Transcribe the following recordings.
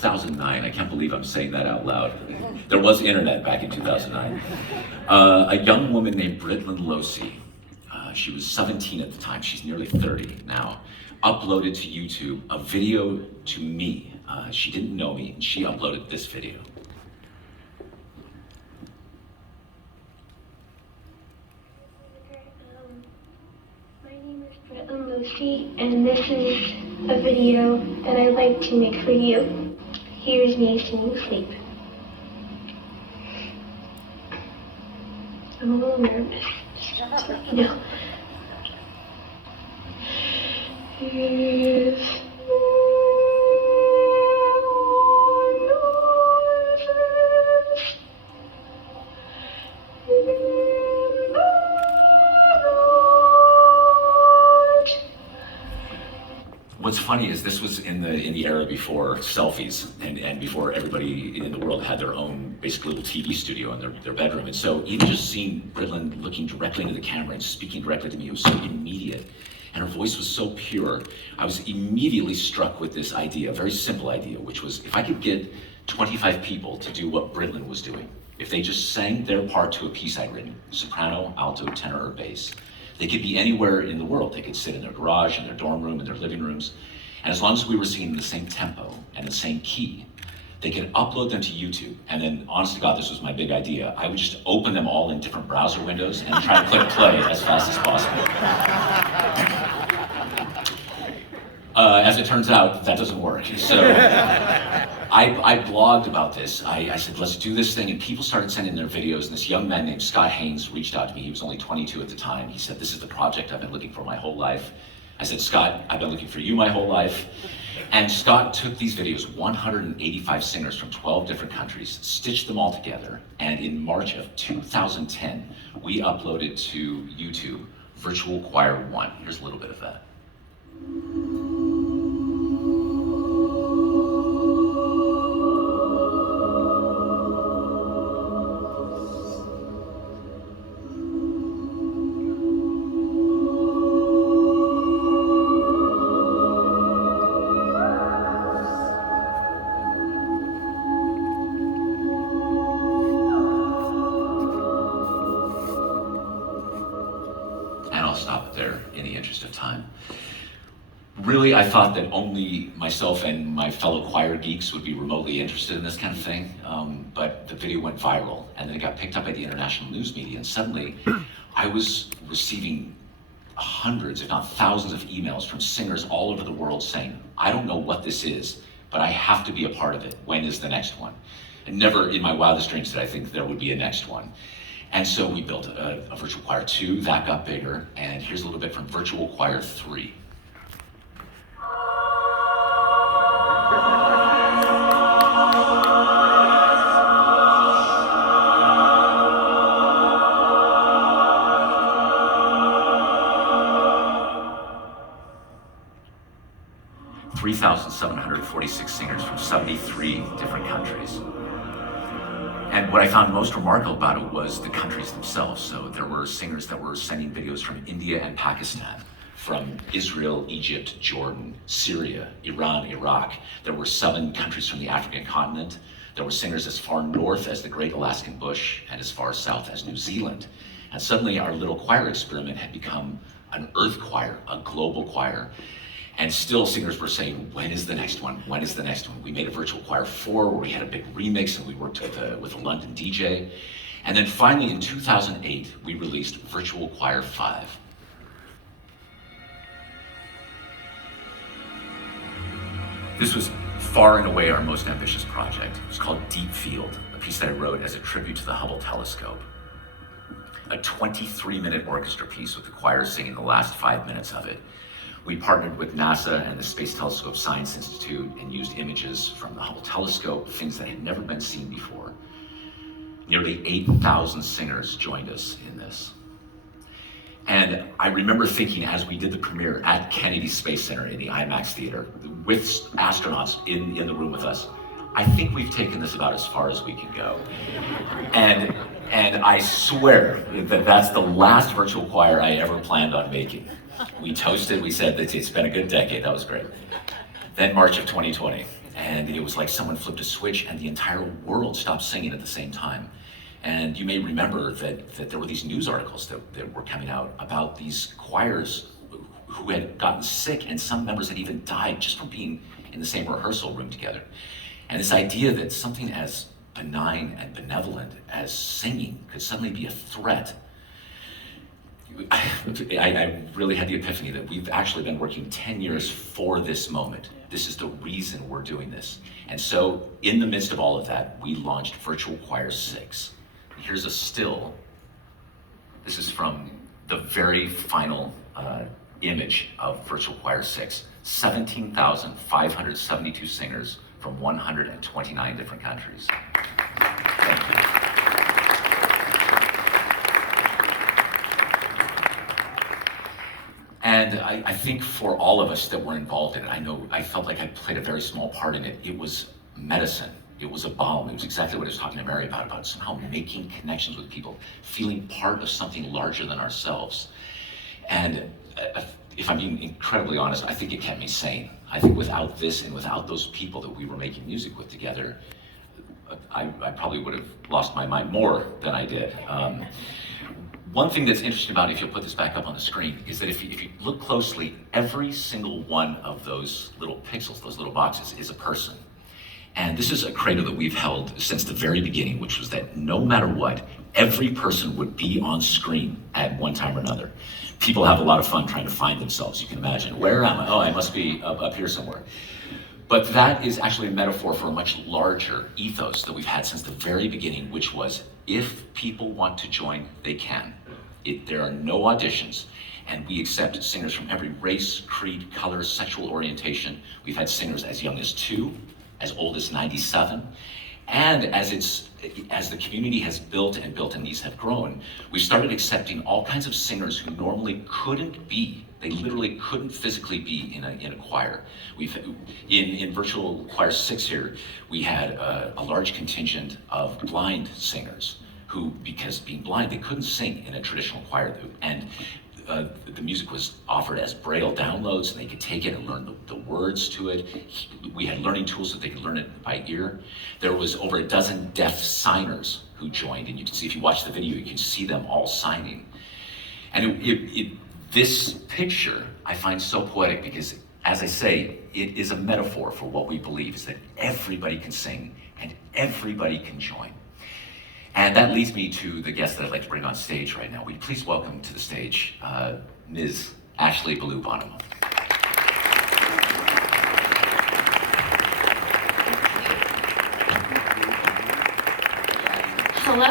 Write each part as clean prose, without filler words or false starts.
2009. I can't believe I'm saying that out loud. There was internet back in 2009. A young woman named Britlin Losey, she was 17 at the time, she's nearly 30 now, uploaded to YouTube a video to me. She didn't know me, and she uploaded this video. My name is Britlin Losey, and this is a video that I'd like to make for you. Here's me singing Sleep. I'm a little nervous, just to let you know. If What's funny is this was in the era before selfies and before everybody in the world had their own basic little TV studio in their bedroom. And so even just seeing Britlin looking directly into the camera and speaking directly to me, it was so immediate. And her voice was so pure. I was immediately struck with this idea, a very simple idea, which was if I could get 25 people to do what Britlin was doing, if they just sang their part to a piece I'd written, soprano, alto, tenor, or bass, they could be anywhere in the world. They could sit in their garage, in their dorm room, in their living rooms. And as long as we were singing the same tempo and the same key, they could upload them to YouTube. And then, honest to God, this was my big idea. I would just open them all in different browser windows and try to click play as fast as possible. As it turns out, that doesn't work. So I blogged about this. I said, let's do this thing. And people started sending their videos. And this young man named Scott Haynes reached out to me. He was only 22 at the time. He said, this is the project I've been looking for my whole life. I said, Scott, I've been looking for you my whole life. And Scott took these videos, 185 singers from 12 different countries, stitched them all together. And in March of 2010, we uploaded to YouTube Virtual Choir 1. Here's a little bit of that. I'll stop there in the interest of time. Really, I thought that only myself and my fellow choir geeks would be remotely interested in this kind of thing, but the video went viral, and then it got picked up by the international news media, and suddenly I was receiving hundreds, if not thousands of emails from singers all over the world saying, I don't know what this is, but I have to be a part of it. When is the next one? And never in my wildest dreams did I think there would be a next one. And so we built a Virtual Choir 2, that got bigger, and here's a little bit from Virtual Choir 3. (3,746 singers from 73 different countries. And what I found most remarkable about it was the countries themselves. So there were singers that were sending videos from India and Pakistan, from Israel, Egypt, Jordan, Syria, Iran, Iraq. There were 7 countries from the African continent. There were singers as far north as the Great Alaskan Bush and as far south as New Zealand. And suddenly our little choir experiment had become an earth choir, a global choir. And still singers were saying, when is the next one? When is the next one? We made a Virtual Choir 4 where we had a big remix and we worked with a London DJ. And then finally in 2008, we released Virtual Choir 5. This was far and away our most ambitious project. It was called Deep Field, a piece that I wrote as a tribute to the Hubble telescope. A 23-minute orchestra piece with the choir singing the last 5 minutes of it. We partnered with NASA and the Space Telescope Science Institute and used images from the Hubble telescope, things that had never been seen before. Nearly 8,000 singers joined us in this. And I remember thinking as we did the premiere at Kennedy Space Center in the IMAX theater, with astronauts in the room with us, I think we've taken this about as far as we can go. And I swear that that's the last virtual choir I ever planned on making. We toasted, we said that it's been a good decade, that was great. Then March of 2020, And it was like someone flipped a switch and the entire world stopped singing at the same time. And you may remember that there were these news articles that were coming out about these choirs who had gotten sick, and some members had even died just from being in the same rehearsal room together. And this idea that something as benign and benevolent as singing could suddenly be a threat, I really had the epiphany that we've actually been working 10 years for this moment. This is the reason we're doing this. And so in the midst of all of that, we launched Virtual Choir 6. Here's a still. This is from the very final image of Virtual Choir 6. 17,572 singers from 129 different countries. Thank you. And I think for all of us that were involved in it, I felt like I played a very small part in it. It was medicine. It was a balm. It was exactly what I was talking to Mary about somehow making connections with people, feeling part of something larger than ourselves. And if I'm being incredibly honest, I think it kept me sane. I think without this and without those people that we were making music with together, I probably would have lost my mind more than I did. One thing that's interesting about it, if you'll put this back up on the screen, is that if you look closely, every single one of those little pixels, those little boxes, is a person. And this is a credo that we've held since the very beginning, which was that no matter what, every person would be on screen at one time or another. People have a lot of fun trying to find themselves, you can imagine. Where am I? Oh, I must be up here somewhere. But that is actually a metaphor for a much larger ethos that we've had since the very beginning, which was, if people want to join, they can. There are no auditions, and we accept singers from every race, creed, color, sexual orientation. We've had singers as young as 2, as old as 97, and as the community has built and these have grown, we started accepting all kinds of singers who normally couldn't be. They literally couldn't physically be in a choir. In Virtual Choir 6 here, we had a large contingent of blind singers who, because being blind, they couldn't sing in a traditional choir. And the music was offered as Braille downloads, and they could take it and learn the words to it. We had learning tools so they could learn it by ear. There was over a dozen deaf signers who joined, and you can see, if you watch the video, you can see them all signing. And this picture I find so poetic because, as I say, it is a metaphor for what we believe, is that everybody can sing and everybody can join. And that leads me to the guest that I'd like to bring on stage right now. Will you please welcome to the stage Ms. Ashley Ballou-Bonnema. Hello.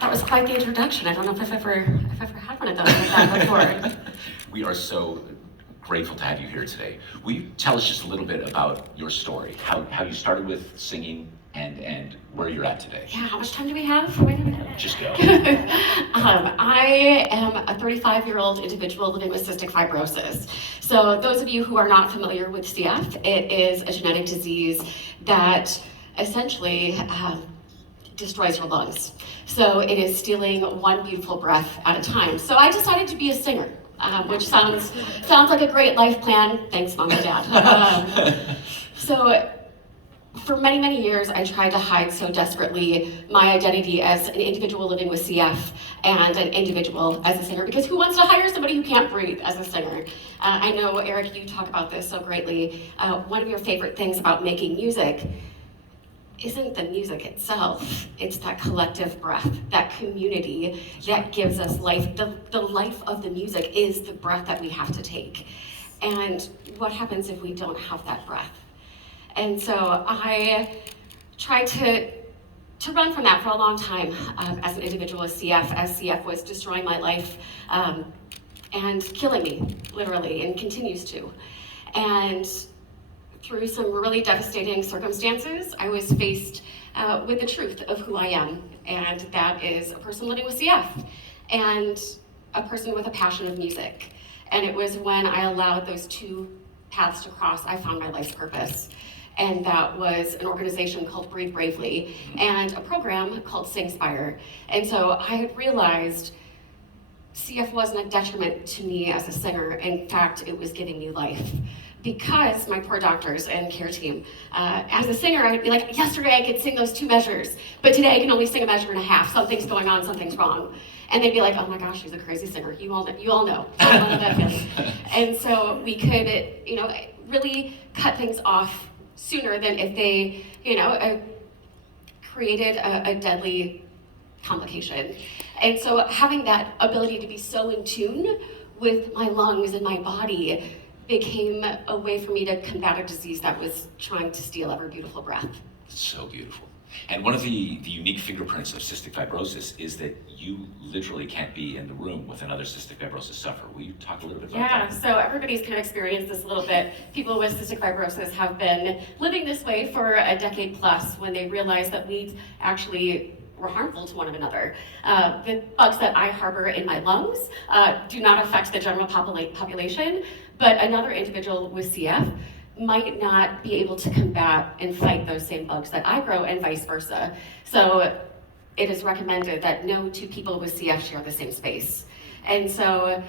That was quite the introduction. I don't know if I've ever had one of those like that before. We are so grateful to have you here today. Will you tell us just a little bit about your story, how you started with singing and where you're at today? Yeah, how much time do we have? Wait a minute. Just go. I am a 35-year-old individual living with cystic fibrosis. So those of you who are not familiar with CF, it is a genetic disease that essentially destroys your lungs. So it is stealing one beautiful breath at a time. So I decided to be a singer, which sounds like a great life plan. Thanks, Mom and Dad. So for many, many years, I tried to hide so desperately my identity as an individual living with CF and an individual as a singer, because who wants to hire somebody who can't breathe as a singer? I know, Eric, you talk about this so greatly. One of your favorite things about making music isn't the music itself, it's that collective breath, that community that gives us life. The life of the music is the breath that we have to take. And what happens if we don't have that breath? And so I tried to run from that for a long time as an individual with CF, as CF was destroying my life and killing me, literally, and continues to. And through some really devastating circumstances, I was faced with the truth of who I am, and that is a person living with CF and a person with a passion of music. And it was when I allowed those two paths to cross, I found my life's purpose. And that was an organization called Breathe Bravely and a program called sINgSPIRE. And so I had realized CF wasn't a detriment to me as a singer. In fact, it was giving me life. because my poor doctors and care team, as a singer, I'd be like, yesterday I could sing those 2 measures, but today I can only sing a measure and a half. Something's going on, something's wrong. And they'd be like, oh my gosh, she's a crazy singer. You all know, you all know that feeling. And so we could, really cut things off sooner than if they, created a deadly complication. And so having that ability to be so in tune with my lungs and my body became a way for me to combat a disease that was trying to steal every beautiful breath. So beautiful. And one of the unique fingerprints of cystic fibrosis is that you literally can't be in the room with another cystic fibrosis sufferer. Will you talk a little bit about that? Yeah, so everybody's kind of experienced this a little bit. People with cystic fibrosis have been living this way for a decade plus when they realized that we actually were harmful to one another. The bugs that I harbor in my lungs do not affect the general population, but another individual with CF might not be able to combat and fight those same bugs that I grow and vice versa. So it is recommended that no 2 people with CF share the same space. And so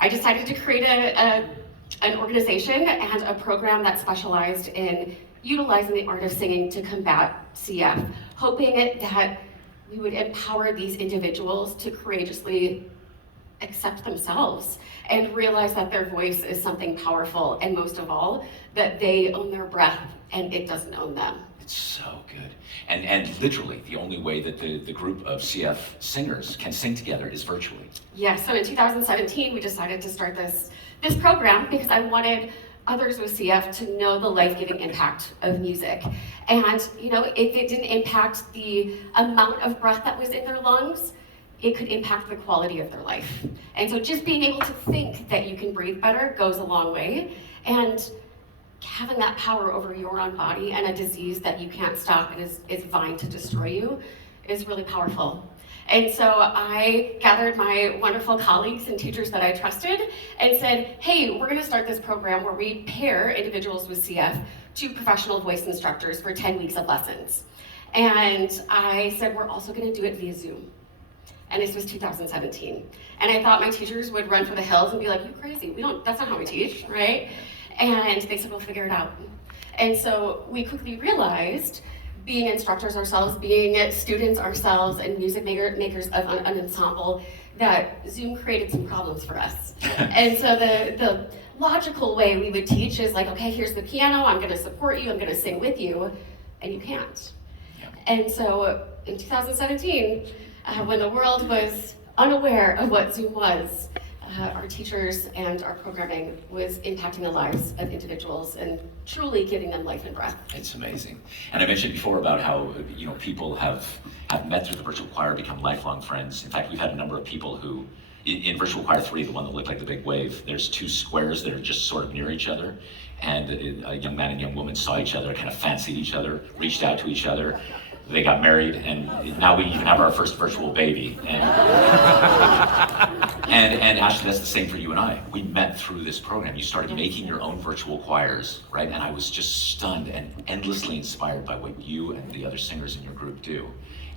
I decided to create an organization and a program that specialized in utilizing the art of singing to combat CF, hoping that we would empower these individuals to courageously accept themselves and realize that their voice is something powerful, and most of all, that they own their breath and it doesn't own them. It's so good. And literally, the only way that the group of CF singers can sing together is virtually. Yeah, so in 2017, we decided to start this program because I wanted others with CF to know the life-giving impact of music. And, if it didn't impact the amount of breath that was in their lungs, it could impact the quality of their life. And so just being able to think that you can breathe better goes a long way. And having that power over your own body and a disease that you can't stop and is vying to destroy you is really powerful. And so I gathered my wonderful colleagues and teachers that I trusted and said, hey, we're gonna start this program where we pair individuals with CF to professional voice instructors for 10 weeks of lessons. And I said, we're also gonna do it via Zoom. And this was 2017. And I thought my teachers would run for the hills and be like, you crazy, that's not how we teach, right? And they said, we'll figure it out. And so we quickly realized, being instructors ourselves, being students ourselves, and music makers of an ensemble, that Zoom created some problems for us. And so the logical way we would teach is like, okay, here's the piano, I'm gonna support you, I'm gonna sing with you, and you can't. Yeah. And so in 2017, when the world was unaware of what Zoom was, our teachers and our programming was impacting the lives of individuals and truly giving them life and breath. It's amazing. And I mentioned before about how people have met through the virtual choir, become lifelong friends. In fact, we've had a number of people who, in virtual choir 3, the one that looked like the big wave, there's 2 squares that are just sort of near each other, and a young man and young woman saw each other, kind of fancied each other, reached out to each other. They got married, and now we even have our first virtual baby. And Ashley, that's the same for you and I. We met through this program. You started making your own virtual choirs, right? And I was just stunned and endlessly inspired by what you and the other singers in your group do.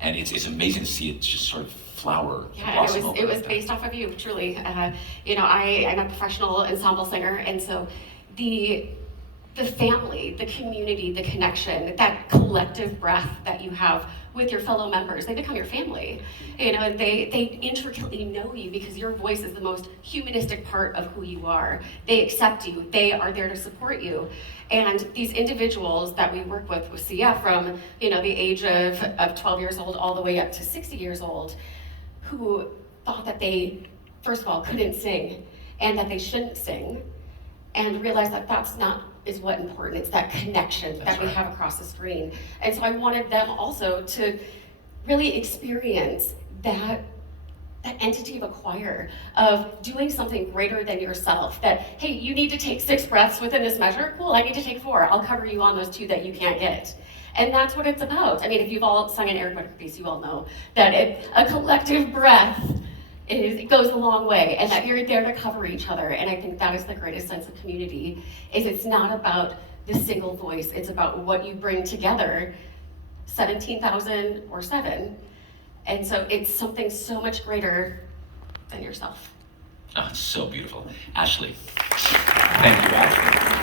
And it's amazing to see it just sort of flower. Yeah, it was based off of you, truly. I'm a professional ensemble singer, and so the family, the community, the connection, that collective breath that you have with your fellow members, they become your family. They intricately know you because your voice is the most humanistic part of who you are. They accept you, they are there to support you. And these individuals that we work with CF from, the age of 12 years old all the way up to 60 years old, who thought that they, first of all, couldn't sing and that they shouldn't sing, and realized that that's not is what important. It's that connection that we have across the screen. And so I wanted them also to really experience that entity of a choir, of doing something greater than yourself. That, hey, you need to take 6 breaths within this measure. Cool, I need to take 4. I'll cover you on those 2 that you can't get. And that's what it's about. I mean, if you've all sung an Eric Whitacre piece, you all know that a collective breath it goes a long way, and that you're there to cover each other. And I think that is the greatest sense of community, is it's not about the single voice, it's about what you bring together, 17,000 or 7. And so it's something so much greater than yourself. Oh, it's so beautiful. Ashley. Thank you, Ashley.